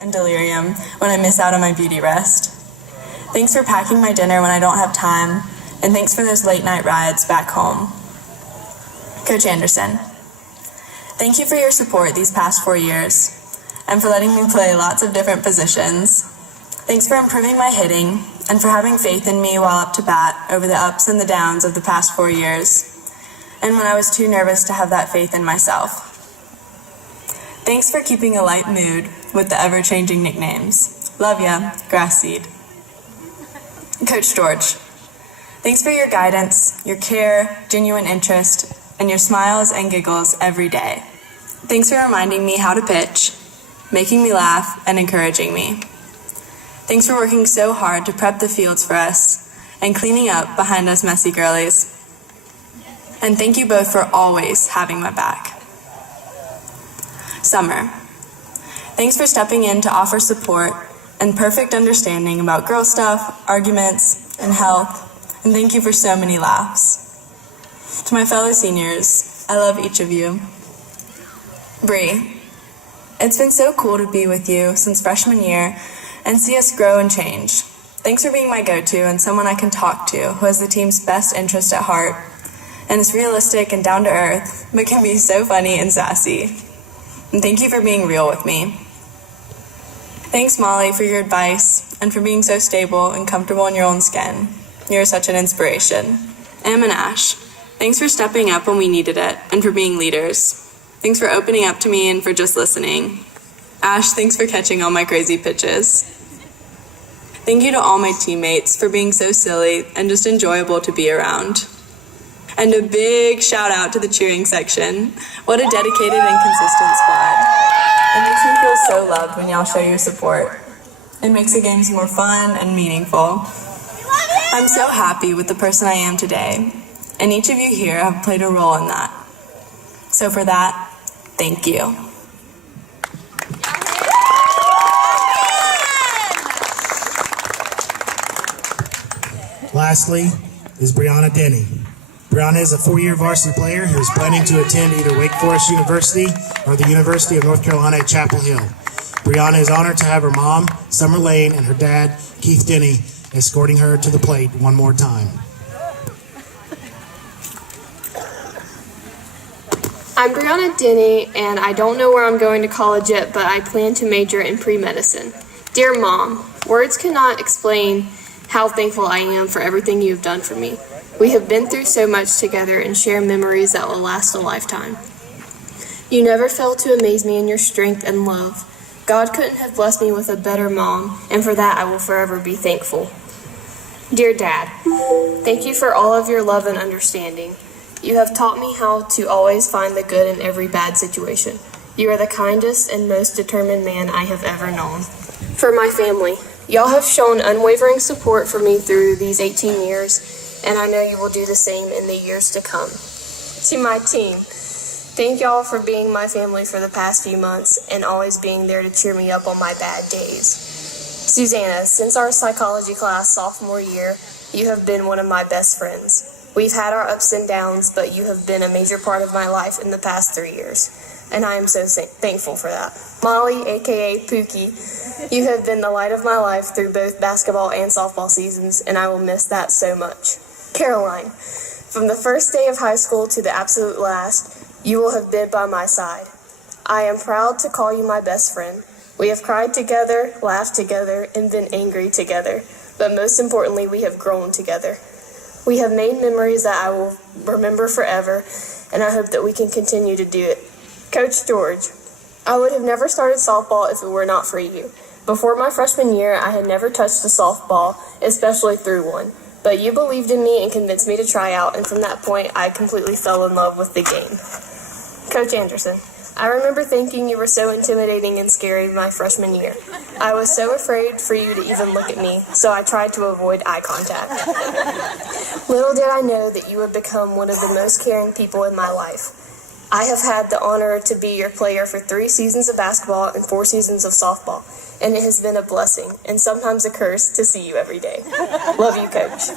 and delirium when I miss out on my beauty rest. Thanks for packing my dinner when I don't have time, and thanks for those late night rides back home. Coach Anderson, thank you for your support these past 4 years, and for letting me play lots of different positions. Thanks for improving my hitting, and for having faith in me while up to bat over the ups and the downs of the past 4 years, and when I was too nervous to have that faith in myself. Thanks for keeping a light mood with the ever-changing nicknames. Love ya, Grass Seed. Coach George, thanks for your guidance, your care, genuine interest, and your smiles and giggles every day. Thanks for reminding me how to pitch, making me laugh, and encouraging me. Thanks for working so hard to prep the fields for us and cleaning up behind us messy girlies. And thank you both for always having my back. Summer, thanks for stepping in to offer support and perfect understanding about girl stuff, arguments, and health, and thank you for so many laughs. To my fellow seniors, I love each of you. Bree, it's been so cool to be with you since freshman year and see us grow and change. Thanks for being my go-to and someone I can talk to who has the team's best interest at heart and is realistic and down to earth, but can be so funny and sassy. And thank you for being real with me. Thanks, Molly, for your advice and for being so stable and comfortable in your own skin. You're such an inspiration. Em and Ash, thanks for stepping up when we needed it and for being leaders. Thanks for opening up to me and for just listening. Ash, thanks for catching all my crazy pitches. Thank you to all my teammates for being so silly and just enjoyable to be around. And a big shout out to the cheering section. What a dedicated and consistent squad. It makes me feel so loved when y'all show your support. It makes the games more fun and meaningful. I'm so happy with the person I am today, and each of you here have played a role in that. So for that, thank you. Lastly is Brianna Denny. Brianna is a 4-year varsity player who is planning to attend either Wake Forest University or the University of North Carolina at Chapel Hill. Brianna is honored to have her mom, Summer Lane, and her dad, Keith Denny, escorting her to the plate one more time. I'm Brianna Denny, and I don't know where I'm going to college yet, but I plan to major in pre-medicine. Dear Mom, words cannot explain how thankful I am for everything you have done for me. We have been through so much together and share memories that will last a lifetime. You never fail to amaze me in your strength and love. God couldn't have blessed me with a better mom, and for that I will forever be thankful. Dear Dad, thank you for all of your love and understanding. You have taught me how to always find the good in every bad situation. You are the kindest and most determined man I have ever known. For my family, y'all have shown unwavering support for me through these 18 years, and I know you will do the same in the years to come. To my team, thank y'all for being my family for the past few months and always being there to cheer me up on my bad days. Susanna, since our psychology class sophomore year, you have been one of my best friends. We've had our ups and downs, but you have been a major part of my life in the past 3 years, and I am so thankful for that. Molly, aka Pookie, you have been the light of my life through both basketball and softball seasons, and I will miss that so much. Caroline, from the first day of high school to the absolute last, you will have been by my side. I am proud to call you my best friend. We have cried together, laughed together, and been angry together, but most importantly, we have grown together. We have made memories that I will remember forever, and I hope that we can continue to do it. Coach George, I would have never started softball if it were not for you. Before my freshman year, I had never touched a softball, especially through one. But you believed in me and convinced me to try out, and from that point, I completely fell in love with the game. Coach Anderson, I remember thinking you were so intimidating and scary my freshman year. I was so afraid for you to even look at me, so I tried to avoid eye contact. Little did I know that you would become one of the most caring people in my life. I have had the honor to be your player for 3 seasons of basketball and 4 seasons of softball, and it has been a blessing, and sometimes a curse, to see you every day. Love you, Coach.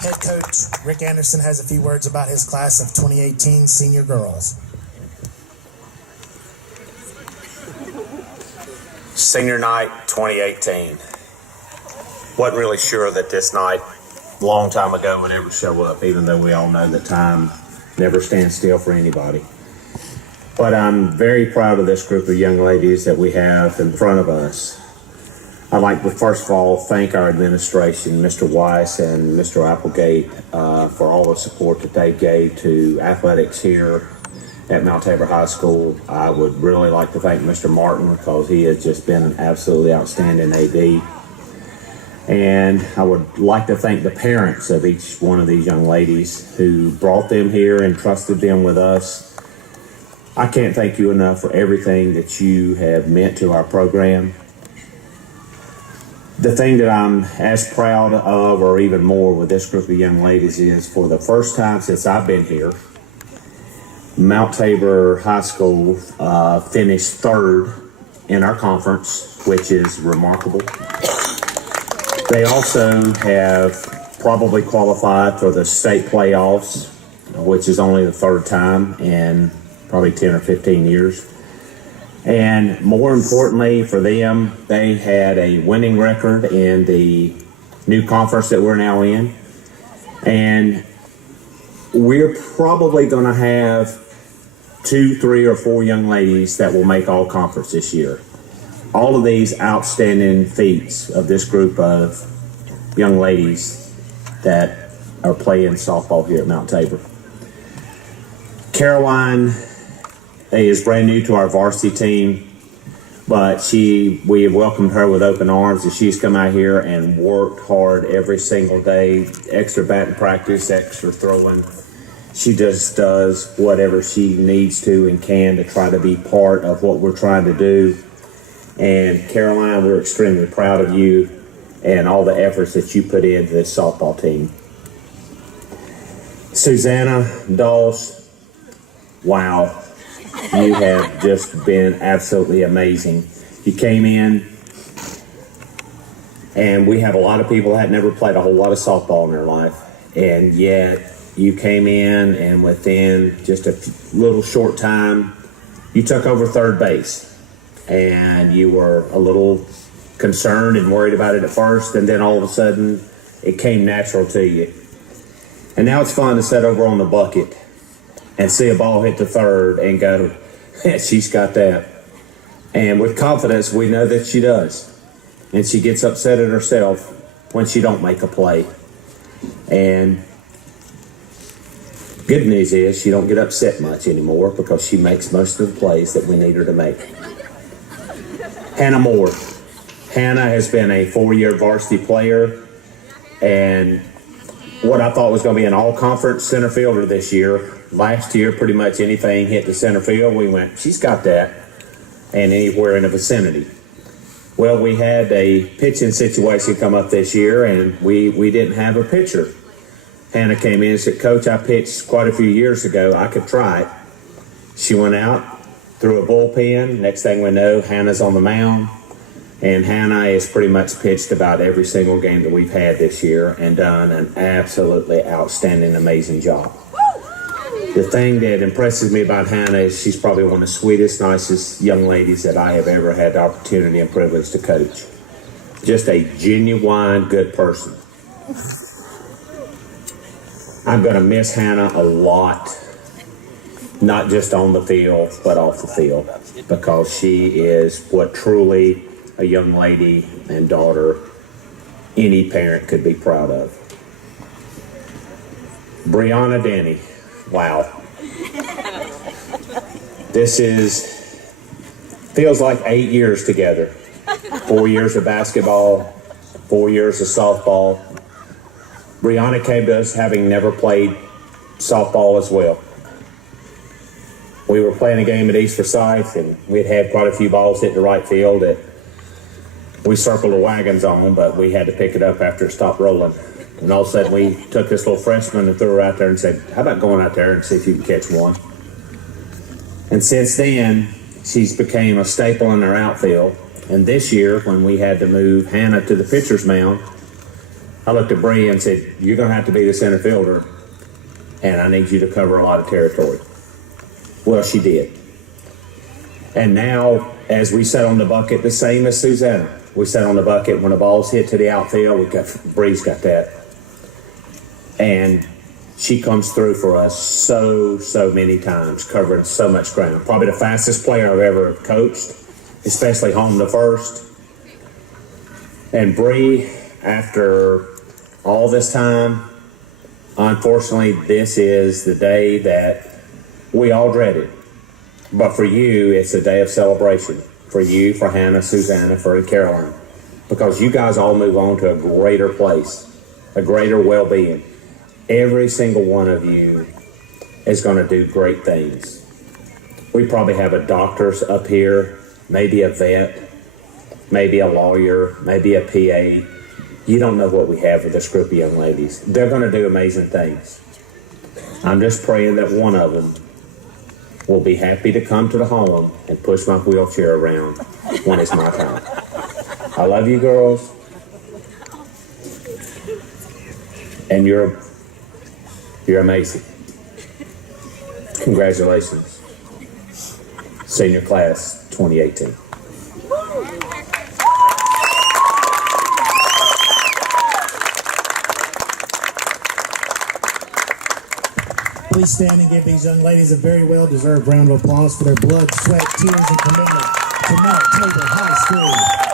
Head coach Rick Anderson has a few words about his class of 2018 senior girls. Senior night 2018. Wasn't really sure that this night, a long time ago, would ever show up, even though we all know that time never stands still for anybody. But I'm very proud of this group of young ladies that we have in front of us. I'd like to first of all thank our administration, Mr. Weiss and Mr. Applegate, for all the support that they gave to athletics here at Mount Tabor High School. I would really like to thank Mr. Martin because he has just been an absolutely outstanding AD. And I would like to thank the parents of each one of these young ladies who brought them here and trusted them with us. I can't thank you enough for everything that you have meant to our program. The thing that I'm as proud of, or even more with this group of young ladies, is for the first time since I've been here, Mount Tabor High School finished third in our conference, which is remarkable. They also have probably qualified for the state playoffs, which is only the third time in probably 10 or 15 years. And more importantly for them, they had a winning record in the new conference that we're now in. And we're probably going to have 2, 3, or 4 young ladies that will make all conference this year. All of these outstanding feats of this group of young ladies that are playing softball here at Mount Tabor. Caroline is brand new to our varsity team, but we have welcomed her with open arms, and she's come out here and worked hard every single day, extra batting practice, extra throwing. She just does whatever she needs to and can to try to be part of what we're trying to do. And Caroline, we're extremely proud of you and all the efforts that you put into this softball team. Susanna Dawes, wow. You have just been absolutely amazing. You came in, and we have a lot of people that had never played a whole lot of softball in their life, and yet you came in, and within just a little short time, you took over third base, and you were a little concerned and worried about it at first, and then all of a sudden, it came natural to you. And now it's fun to sit over on the bucket and see a ball hit the third and go, she's got that. And with confidence, we know that she does. And she gets upset at herself when she don't make a play. And good news is she don't get upset much anymore because she makes most of the plays that we need her to make. Hannah Moore. Hannah has been a 4-year varsity player, and what I thought was going to be an all-conference center fielder this year. Last year, pretty much anything hit the center field, we went, she's got that, and anywhere in the vicinity. Well, we had a pitching situation come up this year, and we didn't have a pitcher. Hannah came in and said, Coach, I pitched quite a few years ago. I could try it. She went out, threw a bullpen. Next thing we know, Hannah's on the mound. And Hannah has pretty much pitched about every single game that we've had this year and done an absolutely outstanding, amazing job. The thing that impresses me about Hannah is she's probably one of the sweetest, nicest young ladies that I have ever had the opportunity and privilege to coach. Just a genuine good person. I'm going to miss Hannah a lot, not just on the field, but off the field, because she is what truly a young lady and daughter any parent could be proud of. Brianna Denny, wow. This feels like 8 years together. 4 years of basketball, 4 years of softball. Brianna came to us having never played softball as well. We were playing a game at East Forsyth, and we'd had quite a few balls hit the right field that we circled the wagons on, but we had to pick it up after it stopped rolling. And all of a sudden, we took this little freshman and threw her out there and said, how about going out there and see if you can catch one? And since then, she's became a staple in our outfield. And this year, when we had to move Hannah to the pitcher's mound, I looked at Bree and said, you're going to have to be the center fielder, and I need you to cover a lot of territory. Well, she did. And now, as we sat on the bucket, the same as Susanna. We sat on the bucket when the ball's hit to the outfield. Bree's got that. And she comes through for us so many times, covering so much ground. Probably the fastest player I've ever coached, especially home to first. And Bree, after all this time, unfortunately, this is the day that we all dreaded. But for you, it's a day of celebration. For you, for Hannah, Susanna, for Caroline. Because you guys all move on to a greater place, a greater well-being. Every single one of you is going to do great things. We probably have a doctor up here, maybe a vet, maybe a lawyer, maybe a PA. You don't know what we have with this group of young ladies. They're going to do amazing things. I'm just praying that one of them will be happy to come to the home and push my wheelchair around when it's my time. I love you girls. And you're amazing. Congratulations. Senior class 2018. Please stand and give these young ladies a very well-deserved round of applause for their blood, sweat, tears, and commitment to Tabor High School.